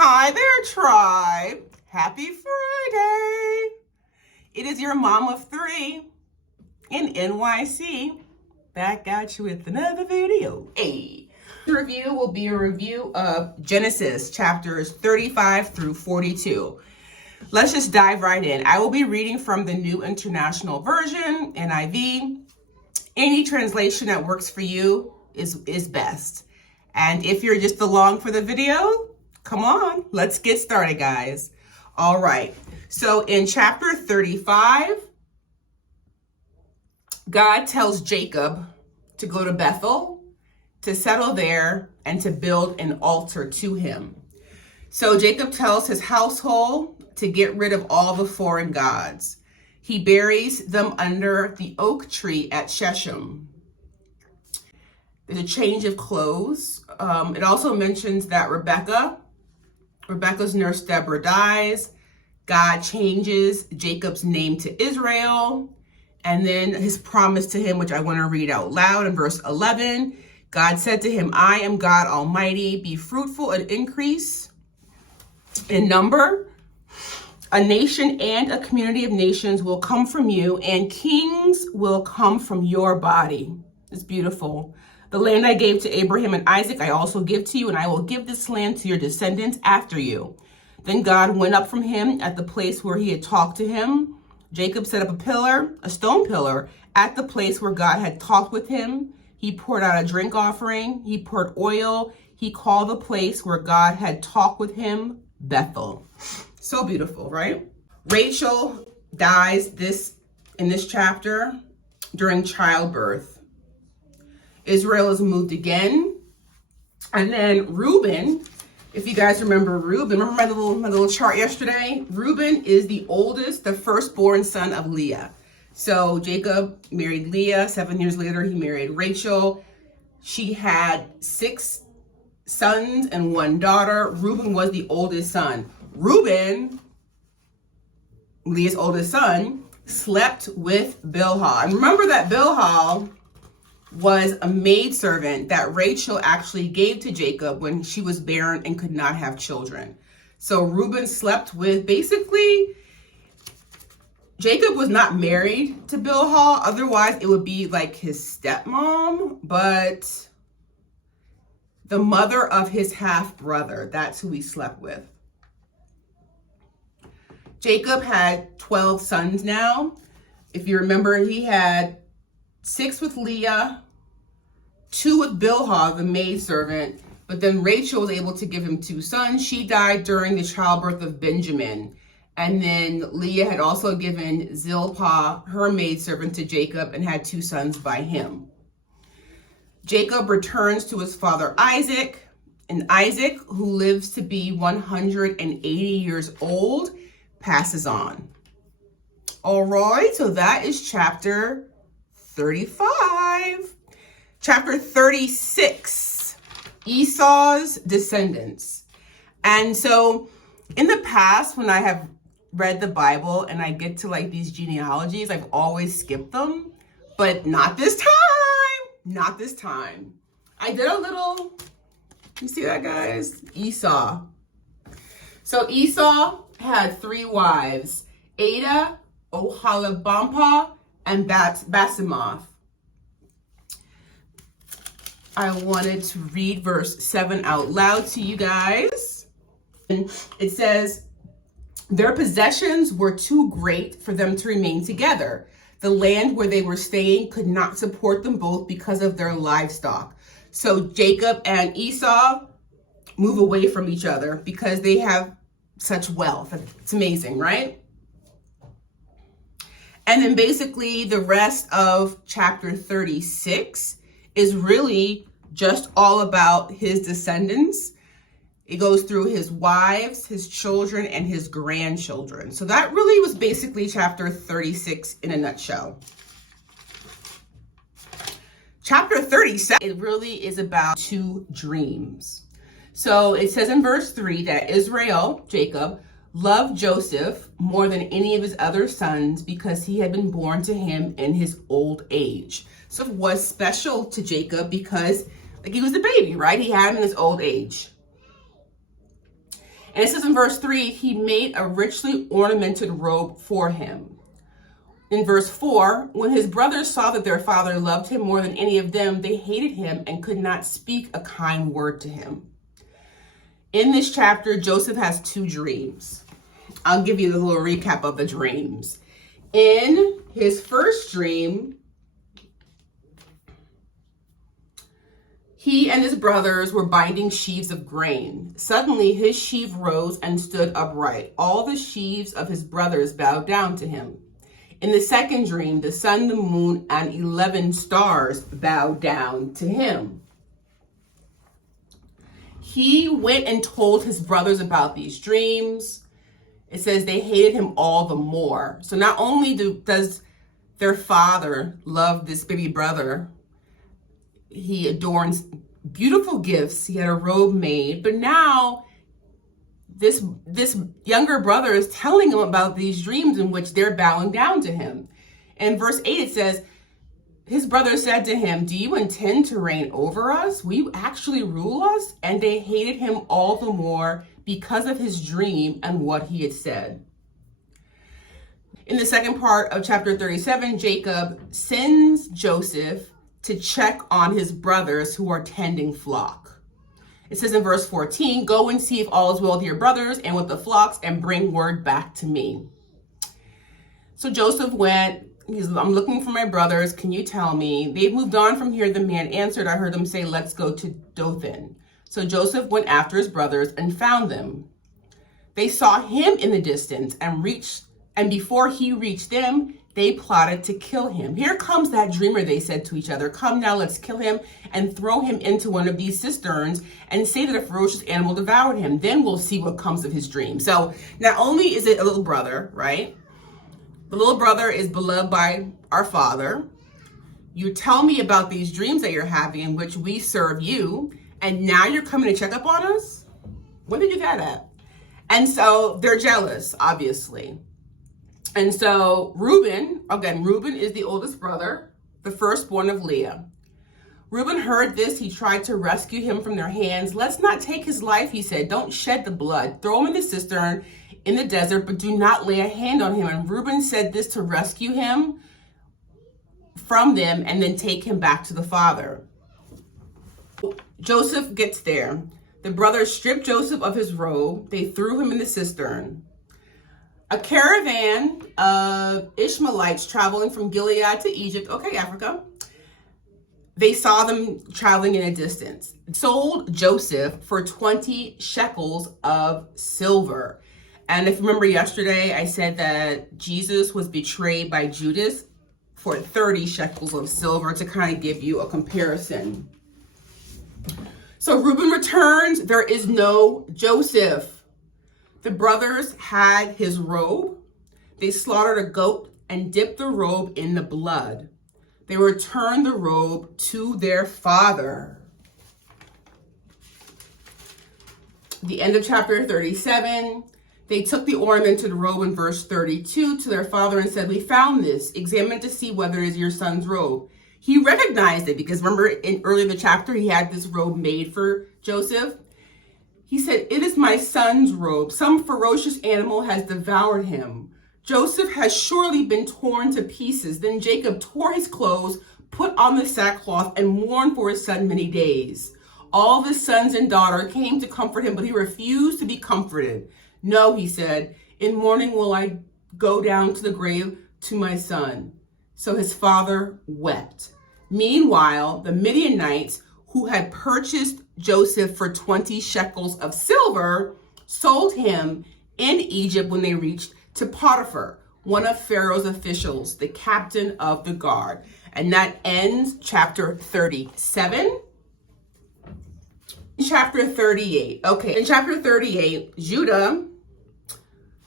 Hi there, tribe. Happy Friday. It is your mom of three in NYC. Back at you with another video. Hey. The review will be a review of Genesis chapters 35 through 42. Let's just dive right in. I will be reading from the New International Version, NIV. Any translation that works for you is best. And if you're just along for the video, come on, let's get started, guys. All right, so in chapter 35, God tells Jacob to go to Bethel, to settle there, and to build an altar to him. So Jacob tells his household to get rid of all the foreign gods. He buries them under the oak tree at Shechem. There's a change of clothes. It also mentions that Rebecca's nurse Deborah dies. God changes Jacob's name to Israel. And then his promise to him, which I want to read out loud in verse 11. God said to him, I am God Almighty. Be fruitful and increase in number. A nation and a community of nations will come from you, and kings will come from your body. It's beautiful. The land I gave to Abraham and Isaac, I also give to you, and I will give this land to your descendants after you. Then God went up from him at the place where he had talked to him. Jacob set up a stone pillar, at the place where God had talked with him. He poured out a drink offering. He poured oil. He called the place where God had talked with him Bethel. So beautiful, right? Rachel dies in this chapter during childbirth. Israel is moved again. And then Reuben, if you guys remember Reuben, remember my little chart yesterday? Reuben is the oldest, the firstborn son of Leah. So Jacob married Leah. 7 years later, he married Rachel. She had 6 sons and 1 daughter. Reuben was the oldest son. Reuben, Leah's oldest son, slept with Bilhah. And remember that Bilhah was a maidservant that Rachel actually gave to Jacob when she was barren and could not have children. So Reuben slept with, basically, Jacob was not married to Bilhah. Otherwise, it would be like his stepmom, but the mother of his half-brother, that's who he slept with. Jacob had 12 sons now. If you remember, he had 6 with Leah, 2 with Bilhah, the maidservant, but then Rachel was able to give him 2 sons. She died during the childbirth of Benjamin. And then Leah had also given Zilpah, her maidservant, to Jacob and had 2 sons by him. Jacob returns to his father Isaac, and Isaac, who lives to be 180 years old, passes on. All right, so that is chapter 35. Chapter 36, Esau's descendants. And so in the past, when I have read the Bible and I get to like these genealogies, I've always skipped them, but not this time. Not this time. I did a little, you see that, guys? Esau. So Esau had 3 wives, Adah, Oholibamah, and Basemath. I wanted to read verse 7 out loud to you guys. And it says, their possessions were too great for them to remain together. The land where they were staying could not support them both because of their livestock. So Jacob and Esau move away from each other because they have such wealth. It's amazing, right? And then basically the rest of chapter 36 is really just all about his descendants. It goes through his wives, his children, and his grandchildren. So that really was basically chapter 36 in a nutshell. Chapter 37, it really is about 2 dreams. So it says in verse 3 that Israel, Jacob, loved Joseph more than any of his other sons because he had been born to him in his old age. So it was special to Jacob because like he was a baby, right? He had him in his old age. And it says in verse 3, he made a richly ornamented robe for him. In verse 4, when his brothers saw that their father loved him more than any of them, they hated him and could not speak a kind word to him. In this chapter, Joseph has two dreams. I'll give you a little recap of the dreams. In his first dream, he and his brothers were binding sheaves of grain. Suddenly his sheaf rose and stood upright. All the sheaves of his brothers bowed down to him. In the second dream, the sun, the moon, and 11 stars bowed down to him. He went and told his brothers about these dreams. It says they hated him all the more. So not only does their father love this baby brother, he adorns beautiful gifts. He had a robe made, but now this younger brother is telling him about these dreams in which they're bowing down to him. In verse 8, it says, his brother said to him, do you intend to reign over us? Will you actually rule us? And they hated him all the more because of his dream and what he had said. In the second part of chapter 37, Jacob sends Joseph to check on his brothers who are tending flock. It says in verse 14, go and see if all is well with your brothers and with the flocks and bring word back to me. So Joseph went, I'm looking for my brothers. Can you tell me? They've moved on from here. The man answered, I heard them say, let's go to Dothan. So Joseph went after his brothers and found them. They saw him in the distance and before he reached them, they plotted to kill him. Here comes that dreamer, they said to each other. Come now, let's kill him and throw him into one of these cisterns and say that a ferocious animal devoured him. Then we'll see what comes of his dream. So not only is it a little brother, right? The little brother is beloved by our father. You tell me about these dreams that you're having in which we serve you, and now you're coming to check up on us? When did you do that at? And so they're jealous, obviously. And so Reuben is the oldest brother, the firstborn of Leah. Reuben heard this. He tried to rescue him from their hands. Let's not take his life, he said. Don't shed the blood. Throw him in the cistern in the desert, but do not lay a hand on him. And Reuben said this to rescue him from them and then take him back to the father. Joseph gets there. The brothers stripped Joseph of his robe. They threw him in the cistern. A caravan of Ishmaelites traveling from Gilead to Egypt, Africa, they saw them traveling in a distance, sold Joseph for 20 shekels of silver. And if you remember yesterday, I said that Jesus was betrayed by Judas for 30 shekels of silver to kind of give you a comparison. So Reuben returns. There is no Joseph. The brothers had his robe. They slaughtered a goat and dipped the robe in the blood. They returned the robe to their father. The end of chapter 37. They took the ornamented robe in verse 32 to their father and said, we found this. Examine to see whether it is your son's robe. He recognized it because remember early in the chapter, he had this robe made for Joseph. He said, it is my son's robe. Some ferocious animal has devoured him. Joseph has surely been torn to pieces. Then Jacob tore his clothes, put on the sackcloth, and mourned for his son many days. All the sons and daughter came to comfort him, but he refused to be comforted. No, he said, in mourning will I go down to the grave to my son. So his father wept. Meanwhile, the Midianites, who had purchased Joseph for 20 shekels of silver, sold him in Egypt when they reached to Potiphar, one of Pharaoh's officials, the captain of the guard. And that ends chapter 37. Chapter 38. Okay, in chapter 38, Judah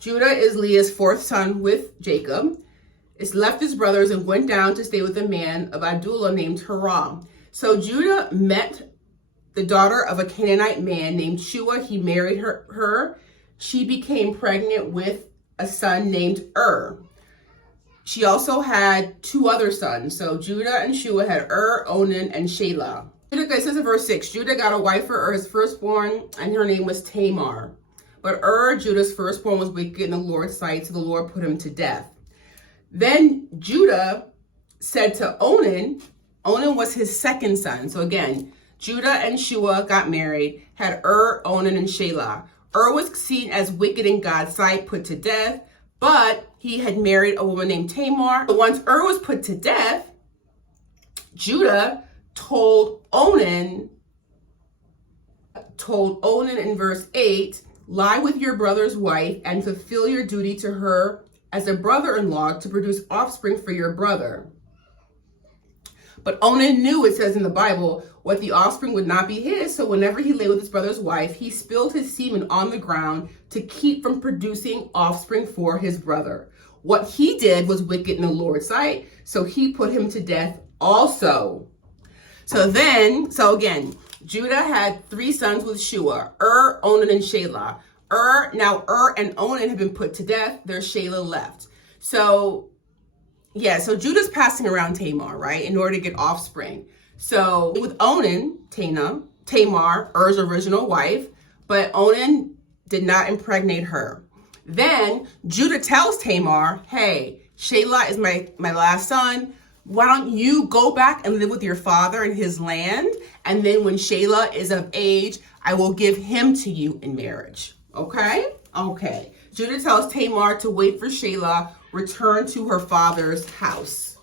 is Leah's fourth son with Jacob. It's left his brothers and went down to stay with a man of Adullam named Hiram. So Judah met the daughter of a Canaanite man named Shua. He married her. She became pregnant with a son named She also had two other sons. So Judah and Shua had Onan, and Shelah. It says in verse 6, Judah got a wife for his firstborn, and her name was Tamar. But Judah's firstborn, was wicked in the Lord's sight, so the Lord put him to death. Then Judah said to Onan was his second son. So again, Judah and Shua got married, had Onan, and Shelah. Was seen as wicked in God's sight, put to death, but he had married a woman named Tamar. But once was put to death, Judah told Onan in verse 8, lie with your brother's wife and fulfill your duty to her as a brother-in-law to produce offspring for your brother. But Onan knew, it says in the Bible, what the offspring would not be his, so whenever he lay with his brother's wife, he spilled his semen on the ground to keep from producing offspring for his brother. What he did was wicked in the Lord's sight, so he put him to death also. So again, Judah had 3 sons with Shua, Onan, and Shelah. Now and Onan had been put to death, there's Shelah left. So Judah's passing around Tamar, right, in order to get offspring. So with Onan, Tamar, original wife, but Onan did not impregnate her. Then Judah tells Tamar, hey, Shelah is my last son. Why don't you go back and live with your father in his land? And then when Shelah is of age, I will give him to you in marriage. Okay. Judah tells Tamar to wait for Shelah, return to her father's house.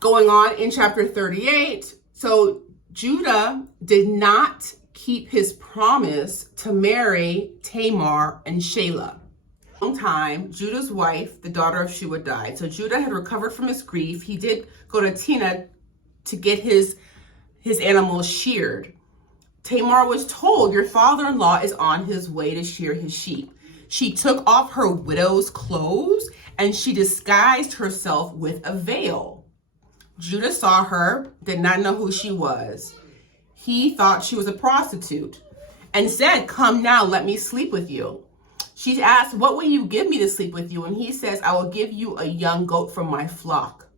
Going on in chapter 38, so Judah did not keep his promise to marry Tamar and Shelah. Long time, Judah's wife, the daughter of Shua, died. So Judah had recovered from his grief. He did go to Timnah to get his animals sheared. Tamar was told, your father-in-law is on his way to shear his sheep. She took off her widow's clothes and she disguised herself with a veil. Judah saw her, did not know who she was. He thought she was a prostitute and said, come now, let me sleep with you. She asked, what will you give me to sleep with you? And he says, I will give you a young goat from my flock.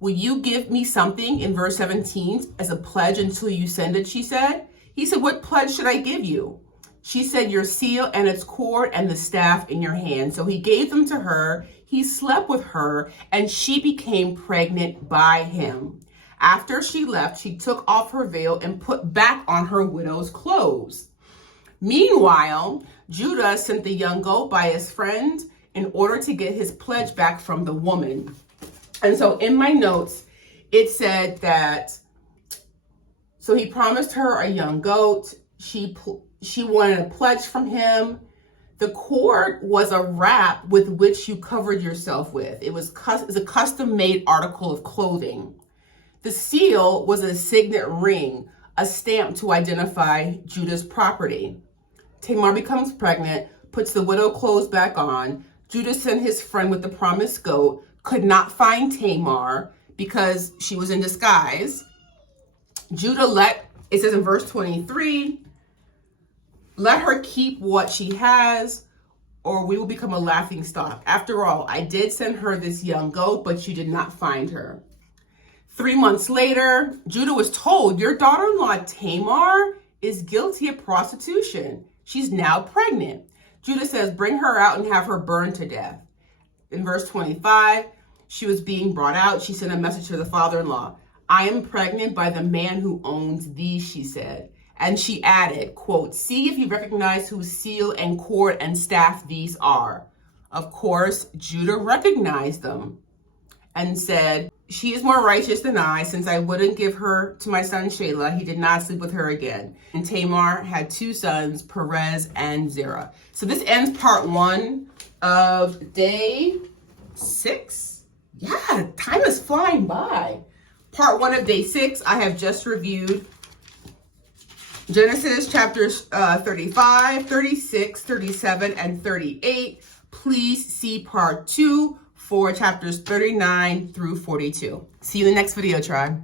Will you give me something, in verse 17, as a pledge until you send it, she said. He said, what pledge should I give you? She said, your seal and its cord and the staff in your hand. So he gave them to her. He slept with her, and she became pregnant by him. After she left, she took off her veil and put back on her widow's clothes. Meanwhile, Judah sent the young goat by his friend in order to get his pledge back from the woman. And so in my notes, it said that, so he promised her a young goat. She wanted a pledge from him. The cord was a wrap with which you covered yourself with. It was a custom-made article of clothing. The seal was a signet ring, a stamp to identify Judah's property. Tamar becomes pregnant, puts the widow clothes back on. Judah sent his friend with the promised goat, could not find Tamar because she was in disguise. Judah it says in verse 23, let her keep what she has, or we will become a laughing stock. After all, I did send her this young goat, but you did not find her. 3 months later, Judah was told, your daughter-in-law Tamar is guilty of prostitution. She's now pregnant. Judah says, bring her out and have her burned to death. In verse 25, she was being brought out. She sent a message to the father-in-law. I am pregnant by the man who owns these, she said. And she added, quote, see if you recognize whose seal and cord and staff these are. Of course, Judah recognized them and said, she is more righteous than I, since I wouldn't give her to my son Shelah. He did not sleep with her again. And Tamar had 2 sons, Perez and Zerah. So this ends part 1 of day 6. Yeah, time is flying by. Part 1 of day 6, I have just reviewed Genesis chapters 35, 36, 37, and 38. Please see part 2 for chapters 39 through 42. See you in the next video, tribe.